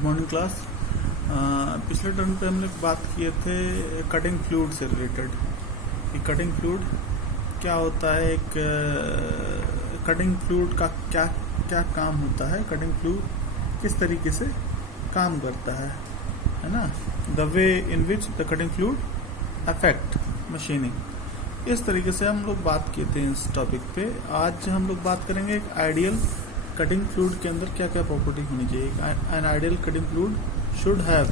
Good morning class. पिछले turn पे हम लोग बात किए थे कटिंग फ्लूइड से रिलेटेड कि कटिंग फ्लूइड क्या होता है, एक कटिंग फ्लूइड का क्या क्या काम होता है, कटिंग फ्लूइड किस तरीके से काम करता है ना, the way in which the cutting fluid affect machining. इस तरीके से हम लोग बात किए थे इस टॉपिक पे। आज हम लोग बात करेंगे एक आइडियल कटिंग फ्लूइड के अंदर क्या क्या प्रॉपर्टी होनी चाहिए। An ideal cutting fluid should have,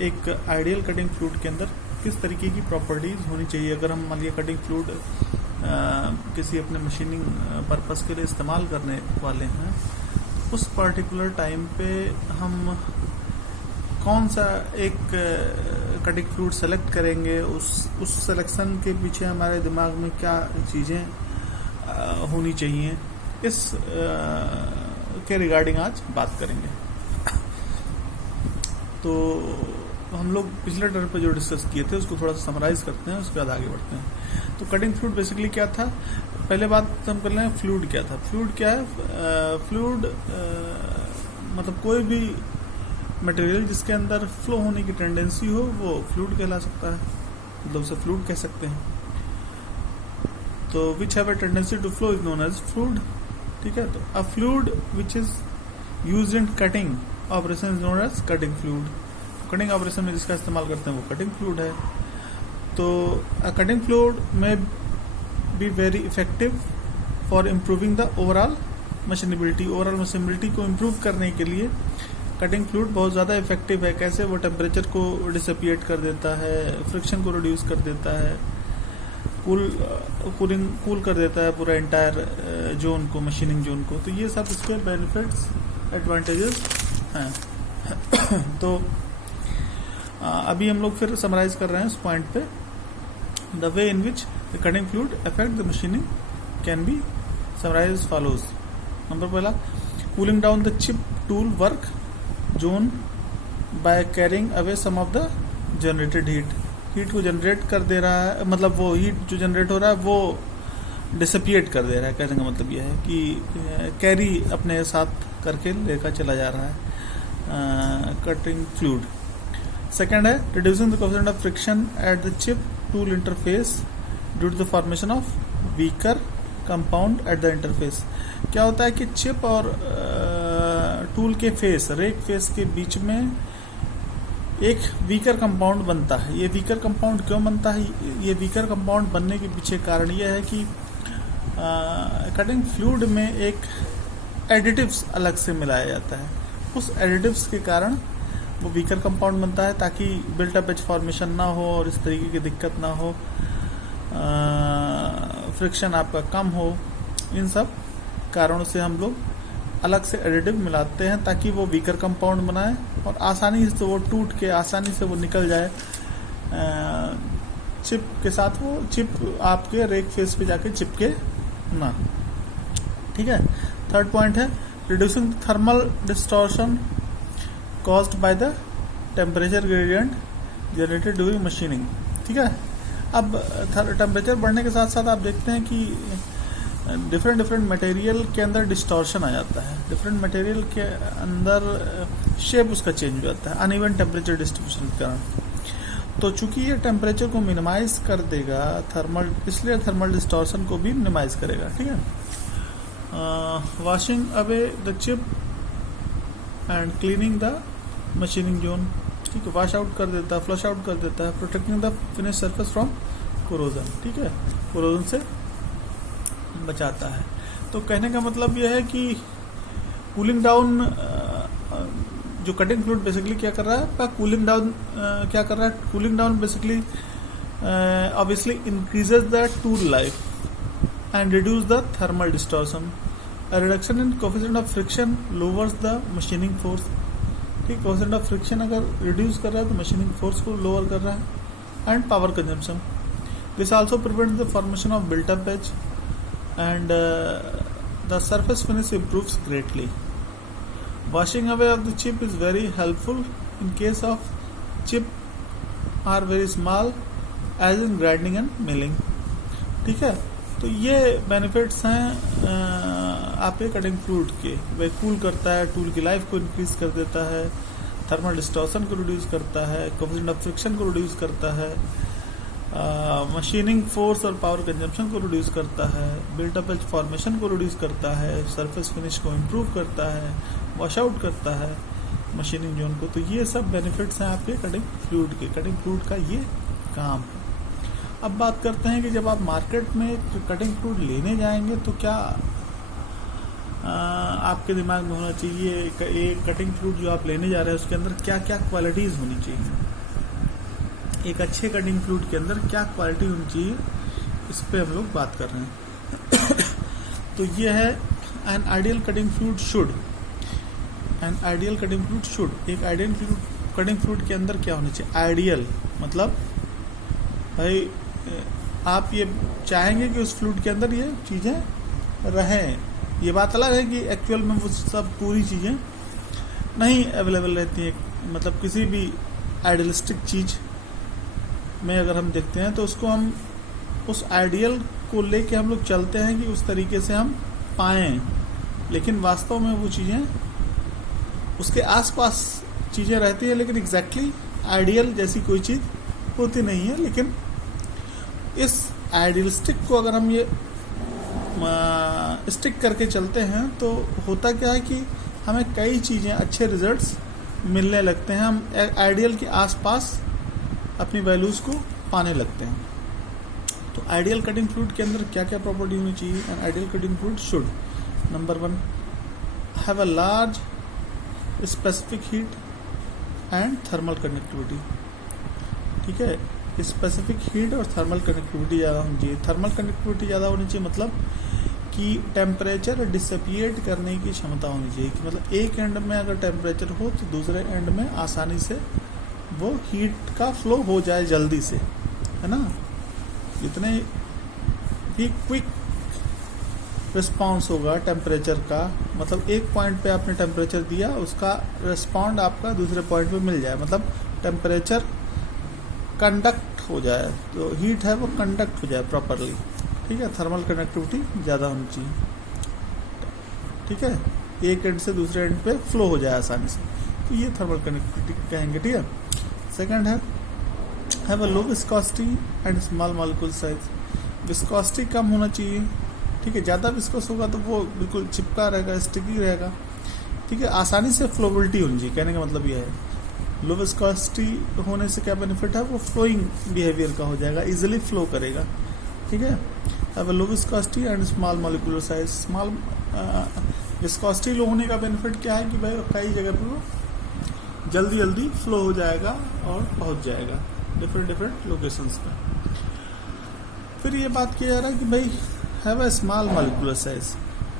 एक आइडियल कटिंग फ्लूइड के अंदर किस तरीके की प्रॉपर्टीज होनी चाहिए। अगर हम मान लिया कटिंग फ्लूइड किसी अपने मशीनिंग पर्पस के लिए इस्तेमाल करने वाले हैं, उस पर्टिकुलर टाइम पे हम कौन सा एक कटिंग फ्लूइड सेलेक्ट करेंगे, उस सिलेक्शन के पीछे हमारे दिमाग में क्या चीज़ें होनी चाहिए, इस के रिगार्डिंग आज बात करेंगे। तो हम लोग पिछले टर्म पे जो डिस्कस किए थे उसको थोड़ा सा समराइज करते हैं, उसके बाद आगे बढ़ते हैं। तो कटिंग फ्लूइड बेसिकली क्या था, पहले बात हम कर लें फ्लूइड क्या था। फ्लूइड क्या है? फ्लूइड मतलब कोई भी मटेरियल जिसके अंदर फ्लो होने की टेंडेंसी हो वो फ्लूइड कहला सकता है, मतलब उसे फ्लूइड कह सकते हैं। तो which have a tendency to flow is known as fluid. ठीक है, तो a fluid which is used in cutting operation is known as cutting fluid. Cutting operation में जिसका इस्तेमाल करते हैं वो कटिंग फ्लूइड है। तो अ कटिंग फ्लूइड में be very effective for improving the overall machinability. Overall machinability को इम्प्रूव करने के लिए कटिंग फ्लूइड बहुत ज़्यादा इफेक्टिव है। कैसे? वो टेम्परेचर को डिसअपिएट कर देता है, फ्रिक्शन को रिड्यूस कर देता है, कूल कर देता है पूरा एंटायर जोन को, मशीनिंग जोन को। तो ये सब इसके बेनिफिट्स, एडवांटेजेस हैं। तो अभी हम लोग फिर समराइज कर रहे हैं उस पॉइंट पे। The way in which the cutting fluid affect the machining can be summarise follows. Number पहला, cooling down the chip tool work zone by carrying away some of the generated heat को generate कर दे रहा है, मतलब वो heat जो generate हो रहा है वो डिसअपिएट कर दे रहा है। कहने का मतलब यह है कि कैरी अपने साथ करके लेकर चला जा रहा है कटिंग फ्लूइड। सेकेंड है reducing the coefficient of friction at the chip tool interface due to the formation of weaker compound at the interface. क्या होता है कि चिप और टूल के फेस, रेक फेस के बीच में एक वीकर कंपाउंड बनता है। ये वीकर कंपाउंड क्यों बनता है? ये वीकर कंपाउंड बनने के पीछे कारण यह है कि कटिंग फ्लूइड में एक एडिटिव्स अलग से मिलाया जाता है। उस एडिटिव्स के कारण वो वीकर कंपाउंड बनता है ताकि बिल्ट अप एज फॉर्मेशन ना हो और इस तरीके की दिक्कत ना हो, फ्रिक्शन आपका कम हो। इन सब कारणों से हम लोग अलग से एडिटिव मिलाते हैं ताकि वो वीकर कंपाउंड बनाए और आसानी से वो टूट के आसानी से वो निकल जाए चिप के साथ, वो चिप आपके रेक फेस पे जाके चिपके ना। ठीक है। थर्ड पॉइंट है reducing thermal distortion caused by the temperature gradient generated during machining. ठीक है। अब टेम्परेचर बढ़ने के साथ साथ आप देखते हैं कि डिफरेंट मटेरियल के अंदर डिस्टॉर्शन आ जाता है। डिफरेंट मटेरियल के अंदर शेप उसका चेंज हो जाता है अनइवन टेम्परेचर डिस्ट्रीब्यूशन के कारण। तो चूंकि ये टेम्परेचर को मिनिमाइज कर देगा थर्मल, इसलिए थर्मल डिस्टॉर्शन को भी मिनिमाइज करेगा। ठीक है। Washing away the chip and cleaning the machining zone. ठीक है, वॉश आउट कर देता है, फ्लश आउट कर देता है, protecting the finish surface from corrosion. ठीक है, कोरोजन से बचाता है। तो कहने का मतलब यह है कि कूलिंग डाउन, जो कटिंग फ्लूइड बेसिकली क्या कर रहा है, कूलिंग डाउन क्या कर रहा है, cooling down basically obviously increases the tool life and reduce the thermal distortion. A reduction in coefficient of friction lowers the machining force। ठीक, कोएफिशिएंट ऑफ फ्रिक्शन अगर रिड्यूस कर रहा है तो मशीनिंग फोर्स को लोअर कर रहा है। And power consumption, this also prevents the formation of built up edge and the surface finish improves greatly. Washing away of the chip is very helpful in case of chip are very small as in grinding and milling। ठीक है, तो ये benefits हैं आपके cutting fluid के, वह cool करता है, टूल की लाइफ को इंक्रीज कर देता है, थर्मल डिस्टॉर्शन को रिड्यूस करता है, कोएफिशिएंट ऑफ फ्रिक्शन को रिड्यूस करता है, मशीनिंग फोर्स और पावर कंजम्पशन को रिड्यूस करता है, बिल्ट अप एज फॉर्मेशन को रिड्यूस करता है, सरफेस फिनिश को इम्प्रूव करता है, वॉश आउट करता है मशीनिंग जोन को। तो ये सब बेनिफिट्स हैं आपके कटिंग फ्लूइड के। कटिंग फ्लूइड का ये काम है। अब बात करते हैं कि जब आप मार्केट में कटिंग फ्लूइड लेने जाएंगे तो क्या आपके दिमाग में होना चाहिए, एक कटिंग फ्लूइड जो आप लेने जा रहे हैं उसके अंदर क्या क्या क्वालिटीज़ होनी चाहिए, एक अच्छे कटिंग फ्लूइड के अंदर क्या क्वालिटी होनी चाहिए, इस पे हम लोग बात कर रहे हैं। तो ये है an ideal cutting fluid should, an ideal cutting fluid should, एक आइडियल कटिंग फ्लूइड के अंदर क्या होनी चाहिए। आइडियल मतलब भाई आप ये चाहेंगे कि उस फ्लूइड के अंदर ये चीज़ें रहें। ये बात अलग है कि एक्चुअल में वो सब पूरी चीज़ें नहीं अवेलेबल रहती हैं। मतलब किसी भी आइडियलिस्टिक चीज़ में अगर हम देखते हैं तो उसको हम उस आइडियल को लेके हम लोग चलते हैं कि उस तरीके से हम पाएं, लेकिन वास्तव में वो चीज़ें उसके आसपास चीज़ें रहती है, लेकिन एग्जैक्टली आइडियल जैसी कोई चीज़ होती नहीं है। लेकिन इस आइडियलिस्टिक को अगर हम ये स्टिक करके चलते हैं तो होता क्या है कि हमें कई चीज़ें, अच्छे रिजल्ट्स मिलने लगते हैं, हम आइडियल के आसपास अपनी वैल्यूज़ को पाने लगते हैं। तो आइडियल कटिंग फ्लूइड के अंदर क्या क्या प्रॉपर्टी होनी चाहिए। An ideal cutting fluid should number 1 have a large specific heat and thermal conductivity. ठीक है, स्पेसिफिक हीट और थर्मल कंडक्टिविटी ज़्यादा होनी चाहिए। थर्मल कंडक्टिविटी ज़्यादा होनी चाहिए मतलब कि टेम्परेचर डिसिपिएट करने की क्षमता होनी चाहिए, कि मतलब एक एंड में अगर टेम्परेचर हो तो दूसरे एंड में आसानी से वो हीट का फ्लो हो जाए जल्दी से, है ना। जितने भी क्विक रिस्पॉन्स होगा टेम्परेचर का, मतलब एक पॉइंट पे आपने टेम्परेचर दिया, उसका रिस्पॉन्ड आपका दूसरे पॉइंट पे मिल जाए, मतलब टेम्परेचर कंडक्ट हो जाए, तो हीट है वो कंडक्ट हो जाए प्रॉपरली। ठीक है, थर्मल कंडक्टिविटी ज़्यादा होनी चाहिए। ठीक है, एक एंड से दूसरे एंड पे फ्लो हो जाए आसानी से, तो ये थर्मल कंडक्टिविटी कहेंगे। ठीक है, सेकंड है have a low viscosity and small molecule size. Viscosity कम होना चाहिए। ठीक है, ज़्यादा विस्कोस होगा तो वो बिल्कुल चिपका रहेगा, स्टिकी रहेगा। ठीक है, आसानी से फ्लोबिलिटी होनी चाहिए, कहने का मतलब यह है। लो विस्कोसिटी होने से क्या बेनिफिट है, वो फ्लोइंग बिहेवियर का हो जाएगा, इजीली फ्लो करेगा। ठीक है, अब low viscosity and small molecular size. Small viscosity low होने का बेनिफिट क्या है कि भाई कई जगह पर वो जल्दी जल्दी फ्लो हो जाएगा और पहुंच जाएगा डिफरेंट लोकेशंस पे। फिर ये बात किया जा रहा है कि भाई have a small molecular size.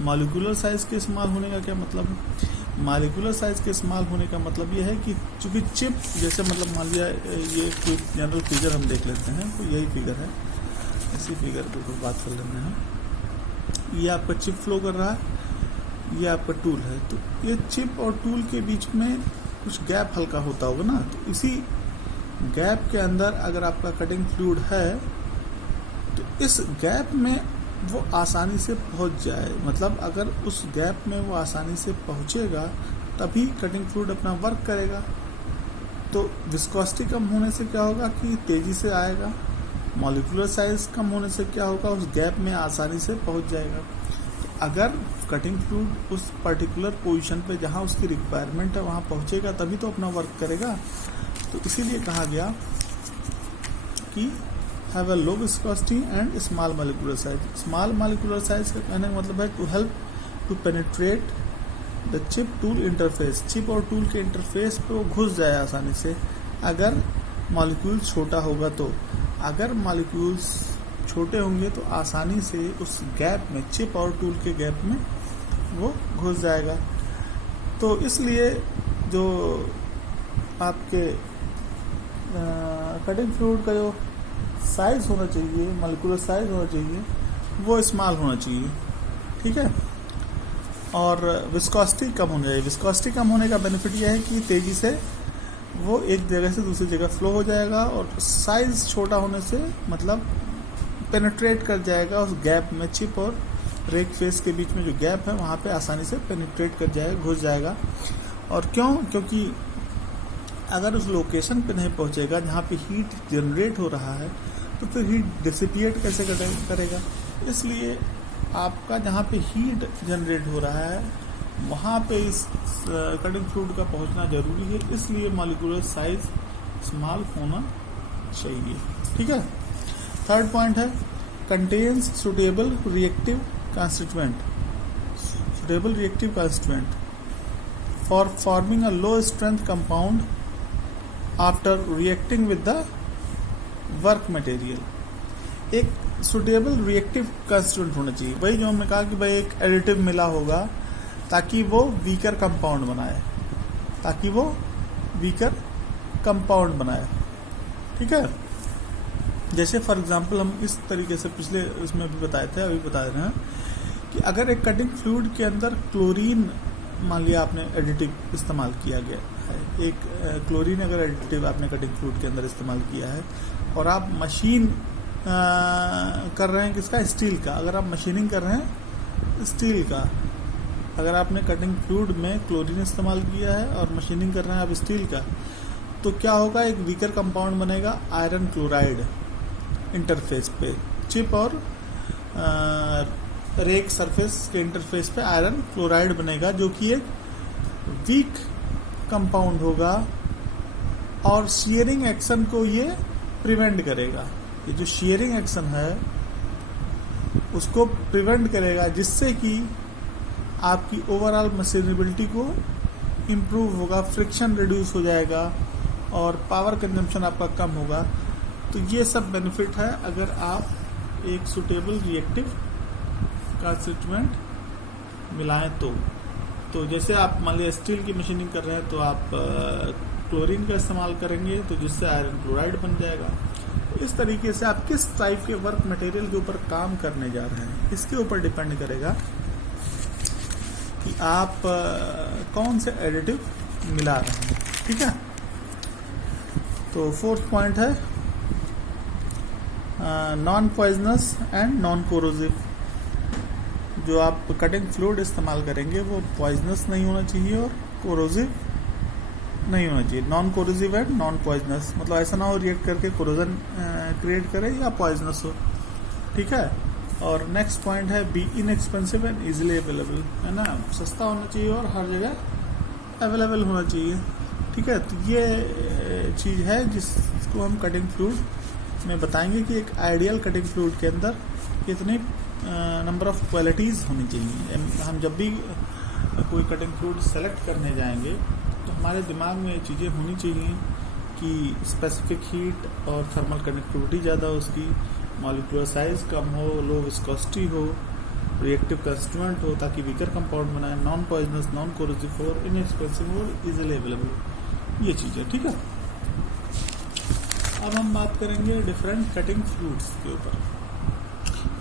Molecular size के स्मॉल होने का क्या मतलब है। मॉलिक्यूलर साइज के स्मॉल होने का मतलब ये है कि चूंकि चिप जैसे, मतलब मान लिया ये कोई जनरल फिगर हम देख लेते हैं, तो यही फिगर है, इसी फिगर के ऊपर बात कर लेते हैं। ये आपका चिप फ्लो कर रहा है, ये आपका टूल है, तो ये चिप और टूल के बीच में कुछ गैप हल्का होता होगा ना, तो इसी गैप के अंदर अगर आपका कटिंग फ्लूइड है तो इस गैप में वो आसानी से पहुंच जाए, मतलब अगर उस गैप में वो आसानी से पहुंचेगा तभी कटिंग फ्लूइड अपना वर्क करेगा। तो विस्कोसिटी कम होने से क्या होगा कि तेजी से आएगा, मॉलिक्यूलर साइज कम होने से क्या होगा, उस गैप में आसानी से पहुंच जाएगा। तो अगर कटिंग फ्लूइड उस पर्टिकुलर पोजीशन पे जहां उसकी रिक्वायरमेंट है वहां पहुंचेगा तभी तो अपना वर्क करेगा। तो इसीलिए कहा गया कि have a low viscosity and small molecular size. Small molecular size का कहने का मतलब है to help to penetrate the chip tool interface. Chip और टूल के इंटरफेस पे वो घुस जाए आसानी से, अगर मॉलिक्यूल छोटा होगा तो। अगर मॉलिक्यूल्स छोटे होंगे तो आसानी से उस गैप में, चिप और टूल के गैप में वो घुस जाएगा। तो इसलिए जो आपके कटिंग फ्लूइड का जो साइज होना चाहिए, मॉलिक्यूलर साइज होना चाहिए, वो स्मॉल होना चाहिए। ठीक है, और विस्कोसिटी कम होनी चाहिए। विस्कोसिटी कम होने का बेनिफिट यह है कि तेजी से वो एक जगह से दूसरी जगह फ्लो हो जाएगा, और साइज छोटा होने से मतलब पेनिट्रेट कर जाएगा उस गैप में, चिप और रेक फेस के बीच में जो गैप है वहाँ पे आसानी से पेनिट्रेट कर जाएगा, घुस जाएगा। और क्यों? क्योंकि अगर उस लोकेशन पे नहीं पहुँचेगा जहाँ पे हीट जनरेट हो रहा है तो फिर हीट डिसिपिएट कैसे करेगा। इसलिए आपका जहाँ पे हीट जनरेट हो रहा है वहाँ पे इस कटिंग फ्लूइड का पहुँचना जरूरी है, इसलिए मॉलिक्यूलर साइज स्मॉल होना चाहिए। ठीक है। थर्ड पॉइंट है contains suitable reactive constituent. Suitable reactive constituent for forming a low strength compound after reacting with the work material. एक सुटेबल रिएक्टिव कांस्टिट्यूएंट होना चाहिए। वही जो हमने कहा कि भाई एक एडिटिव मिला होगा ताकि वो वीकर कंपाउंड बनाए, ठीक है। जैसे फॉर एग्जांपल हम इस तरीके से पिछले उसमें भी बताए थे, अभी बता रहे हैं कि अगर एक कटिंग फ्लूइड के अंदर क्लोरीन, मान लिया आपने एडिटिव इस्तेमाल किया गया है, एक क्लोरीन अगर एडिटिव आपने कटिंग फ्लूइड के अंदर इस्तेमाल किया है और आप मशीन कर रहे हैं किसका, स्टील का। अगर आप मशीनिंग कर रहे हैं स्टील का, अगर आपने कटिंग फ्लूइड में क्लोरीन इस्तेमाल किया है और मशीनिंग कर रहे हैं आप स्टील का, तो क्या होगा, एक वीकर कंपाउंड बनेगा आयरन क्लोराइड इंटरफेस पे, चिप और रेक सरफेस के इंटरफेस पे आयरन क्लोराइड बनेगा, जो कि एक वीक कंपाउंड होगा और शियरिंग एक्शन को ये प्रिवेंट करेगा। ये जो शियरिंग एक्शन है उसको प्रिवेंट करेगा, जिससे कि आपकी ओवरऑल मशीनेबिलिटी को इम्प्रूव होगा, फ्रिक्शन रिड्यूस हो जाएगा और पावर कंजम्पशन आपका कम होगा। तो ये सब बेनिफिट है अगर आप एक सुटेबल रिएक्टिव कांस्टिट्यूएंट मिलाएं तो जैसे आप मान लिया स्टील की मशीनिंग कर रहे हैं तो आप क्लोरीन का इस्तेमाल करेंगे, तो जिससे आयरन क्लोराइड बन जाएगा। इस तरीके से आप किस टाइप के वर्क मटेरियल के ऊपर काम करने जा रहे हैं, इसके ऊपर डिपेंड करेगा कि आप कौन से एडिटिव मिला रहे हैं। ठीक है। तो फोर्थ पॉइंट है non poisonous and non corrosive. जो आप कटिंग फ्लूइड इस्तेमाल करेंगे वो पॉइजनस नहीं होना चाहिए और कोरोसिव नहीं होना चाहिए। Non corrosive and non poisonous, मतलब ऐसा ना हो रिएक्ट करके कोरोजन क्रिएट करे या पॉइजनस हो। ठीक है। और नेक्स्ट पॉइंट है be inexpensive and easily available, है ना, सस्ता होना चाहिए और हर जगह अवेलेबल होना चाहिए। ठीक है। तो ये चीज़ है जिसको हम कटिंग फ्लूइड में बताएंगे कि एक आइडियल कटिंग फ्लूइड के अंदर कितनी नंबर ऑफ क्वालिटीज़ होनी चाहिए। हम जब भी कोई कटिंग फ्लूइड सेलेक्ट करने जाएंगे तो हमारे दिमाग में ये चीज़ें होनी चाहिए कि स्पेसिफिक हीट और थर्मल कंडक्टिविटी ज़्यादा हो, उसकी मॉलिक्यूलर साइज कम हो, लो विस्कोसिटी हो, रिएक्टिव कंस्टिट्यूएंट हो ताकि वीकर कंपाउंड बनाए, नॉन पॉइजनस, नॉन कोरोसिव हो, इनएक्सपेंसिव हो, इजीली अवेलेबल, ये चीज़ें। ठीक है। अब हम बात करेंगे डिफरेंट कटिंग फ्लूइड्स के ऊपर,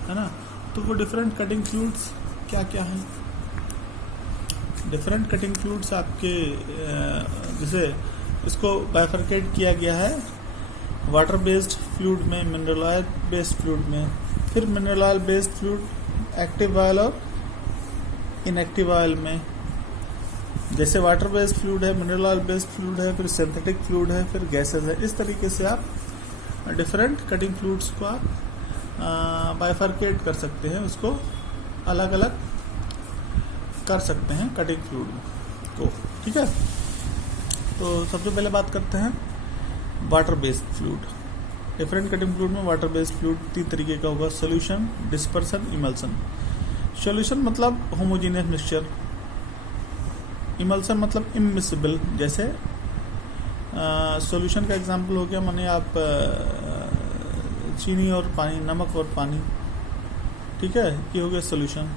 है ना। तो वो डिफरेंट कटिंग फ्लूइड्स क्या क्या हैं। डिफरेंट कटिंग फ्लूइड्स आपके जैसे इसको बाइफरकेट किया गया है वाटर बेस्ड फ्लूइड में, मिनरल ऑयल बेस्ड फ्लूइड में, फिर mineral oil based fluid active oil और इनएक्टिव ऑयल में। जैसे वाटर बेस्ड फ्लूइड है, मिनरल ऑयल बेस्ड फ्लूइड है, फिर सिंथेटिक फ्लूइड है, फिर गैसेज है। इस तरीके से आप डिफरेंट कटिंग फ्लूइड्स को आप बाइफरकेट कर सकते हैं, उसको अलग अलग कर सकते हैं कटिंग फ्लूइड को। ठीक है। तो सबसे पहले बात करते हैं water based fluid. Different cutting fluid में वाटर बेस्ड फ्लूइड 3 तरीके का होगा, सोल्यूशन, डिस्पर्सन, इमल्सन। सोल्यूशन मतलब होमोजेनियस मिक्सचर, इमल्सन मतलब इमिसिबल। जैसे सोल्यूशन का एग्जांपल हो गया, माने आप चीनी और पानी, नमक और पानी, ठीक है, ये हो गया सोल्यूशन।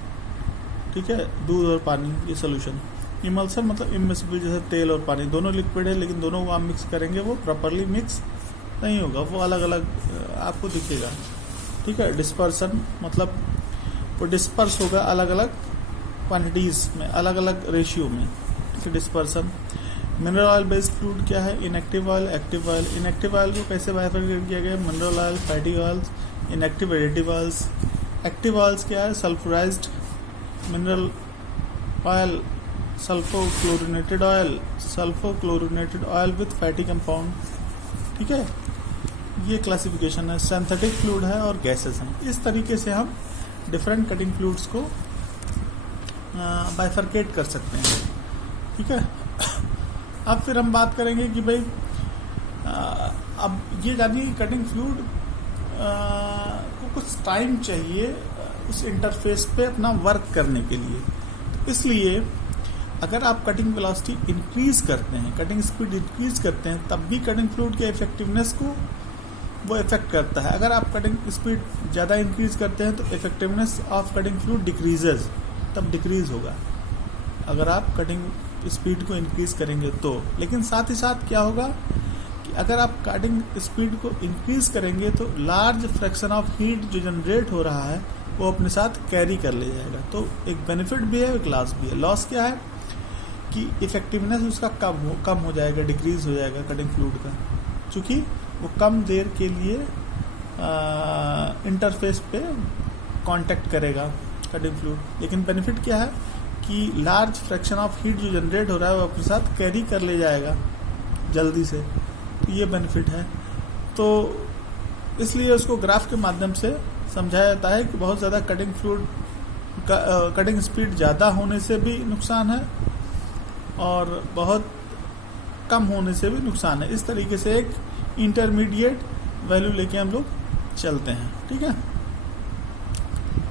ठीक है। दूध और पानी, ये सोल्यूशन। इमल्सन मतलब इमिसिबल, जैसे तेल और पानी, दोनों लिक्विड है लेकिन दोनों को आप मिक्स करेंगे वो प्रॉपरली मिक्स नहीं होगा, वो अलग अलग आपको दिखेगा। ठीक है। डिस्पर्सन मतलब वो डिस्पर्स होगा अलग अलग क्वांटिटीज में, अलग अलग रेशियो में। ठीक है। Dispersion. Mineral oil based fluid क्या है, inactive oil, active oil. Inactive oil को कैसे बाइफरकेट किया गया, mineral oil, fatty oils, inactive additive oils. Active oils क्या है, sulphurised mineral oil, sulphochlorinated oil with fatty compound, ठीक है, ये क्लासिफिकेशन है। सिंथेटिक फ्लूइड है और गैसेस हैं। इस तरीके से हम डिफरेंट कटिंग फ्लूइड्स को बाइफरकेट कर सकते हैं, ठीक है। अब फिर हम बात करेंगे कि भाई अब ये जानिए कटिंग फ्लूइड को कुछ टाइम चाहिए उस इंटरफेस पे अपना वर्क करने के लिए। तो इसलिए अगर आप कटिंग वेलोसिटी इंक्रीज करते हैं, कटिंग स्पीड इंक्रीज करते हैं, तब भी कटिंग फ्लूइड के इफेक्टिवनेस को वो इफेक्ट करता है। अगर आप कटिंग स्पीड ज़्यादा इंक्रीज करते हैं तो effectiveness of cutting fluid decreases, तब डिक्रीज होगा अगर आप कटिंग स्पीड को इंक्रीज करेंगे तो। लेकिन साथ ही साथ क्या होगा कि अगर आप कटिंग स्पीड को इंक्रीज करेंगे तो लार्ज फ्रैक्शन ऑफ हीट जो जनरेट हो रहा है वो अपने साथ कैरी कर ले जाएगा। तो एक बेनिफिट भी है, एक लॉस भी है। लॉस क्या है कि इफेक्टिवनेस उसका कम हो जाएगा, डिक्रीज हो जाएगा कटिंग फ्लूइड का, क्योंकि वो कम देर के लिए इंटरफेस पे कांटेक्ट करेगा कटिंग फ्लूइड। लेकिन बेनिफिट क्या है कि लार्ज फ्रैक्शन ऑफ हीट जो जनरेट हो रहा है वो अपने साथ कैरी कर ले जाएगा जल्दी से, तो ये बेनिफिट है। तो इसलिए उसको ग्राफ के माध्यम से समझाया जाता है कि बहुत ज़्यादा कटिंग फ्लूइड का कटिंग स्पीड ज़्यादा होने से भी नुकसान है और बहुत कम होने से भी नुकसान है। इस तरीके से एक इंटरमीडिएट वैल्यू लेके हम लोग चलते हैं, ठीक है।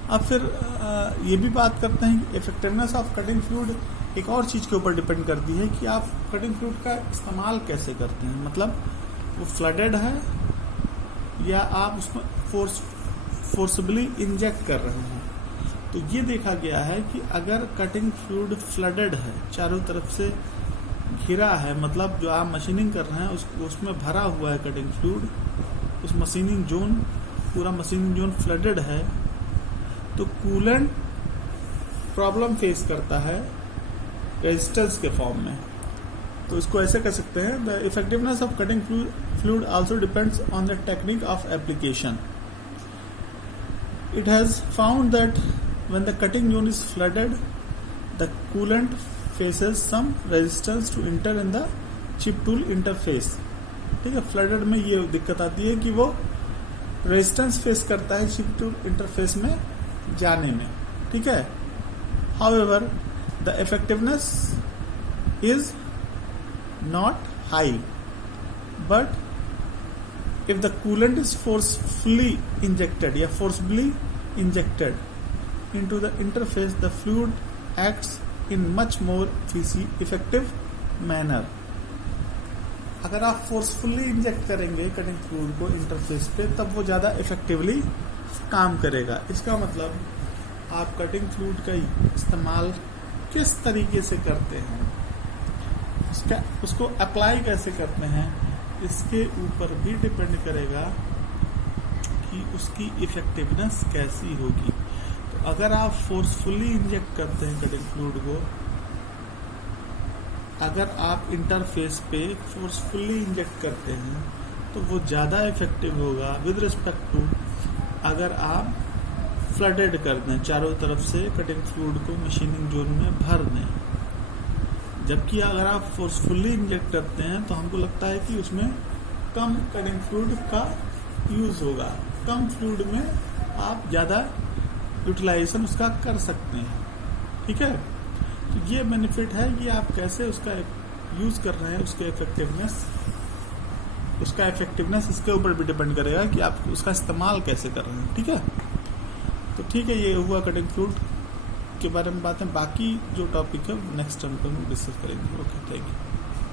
अब फिर ये भी बात करते हैं कि इफेक्टिवनेस ऑफ कटिंग फ्लूइड एक और चीज़ के ऊपर डिपेंड करती है कि आप कटिंग फ्लूइड का इस्तेमाल कैसे करते हैं। मतलब वो फ्लडेड है या आप उसमें फोर्सबली इंजेक्ट कर रहे हैं। तो ये देखा गया है कि अगर कटिंग फ्लूइड फ्लडेड है, चारों तरफ से घिरा है, मतलब जो आप मशीनिंग कर रहे हैं उसमें भरा हुआ है कटिंग फ्लूइड, उस मशीनिंग जोन, पूरा मशीनिंग जोन फ्लडेड है, तो कूलेंट प्रॉब्लम फेस करता है रेजिस्टेंस के फॉर्म में। तो इसको ऐसे कह सकते हैं, the effectiveness of cutting fluid also depends on the technique of application. It has found that when the cutting zone is flooded, the coolant faces some resistance to enter in the chip tool interface. ठीक है, flooded में ये दिक्कत आती है कि वो resistance face करता है चिप टूल इंटरफेस में जाने में, ठीक है। However, the effectiveness is not high, but if the coolant is forcibly injected into the interface, the fluid acts in much more effective manner. अगर आप फोर्सफुली इंजेक्ट करेंगे कटिंग फ्लूइड को interface पे, तब वो ज़्यादा इफेक्टिवली काम करेगा। इसका मतलब आप कटिंग फ्लूइड का इस्तेमाल किस तरीके से करते हैं, उसको अप्लाई कैसे करते हैं, इसके ऊपर भी डिपेंड करेगा कि उसकी इफेक्टिवनेस कैसी होगी। तो अगर आप फोर्सफुली इंजेक्ट करते हैं कटिंग फ्लूइड को, अगर आप इंटरफेस पे फोर्सफुली इंजेक्ट करते हैं तो वो ज़्यादा इफेक्टिव होगा विद रिस्पेक्ट टू अगर आप फ्लडेड कर दें, चारों तरफ से कटिंग फ्लूइड को मशीनिंग जोन में भर दें। जबकि अगर आप फोर्सफुली इंजेक्ट करते हैं तो हमको लगता है कि उसमें कम कटिंग फ्लूइड का यूज़ होगा, कम फ्लूइड में आप ज़्यादा यूटिलाइजेशन उसका कर सकते हैं, ठीक है। तो ये बेनिफिट है कि आप कैसे उसका यूज़ कर रहे हैं, उसके इफेक्टिवनेस इसके ऊपर भी डिपेंड करेगा कि आप उसका इस्तेमाल कैसे कर रहे हैं, ठीक है। तो ठीक है, ये हुआ कटिंग फ्लूइड के बारे में बातें। बाकी जो टॉपिक है नेक्स्ट टाइम पर हम डिस्कस करेंगे। Okay, thank you.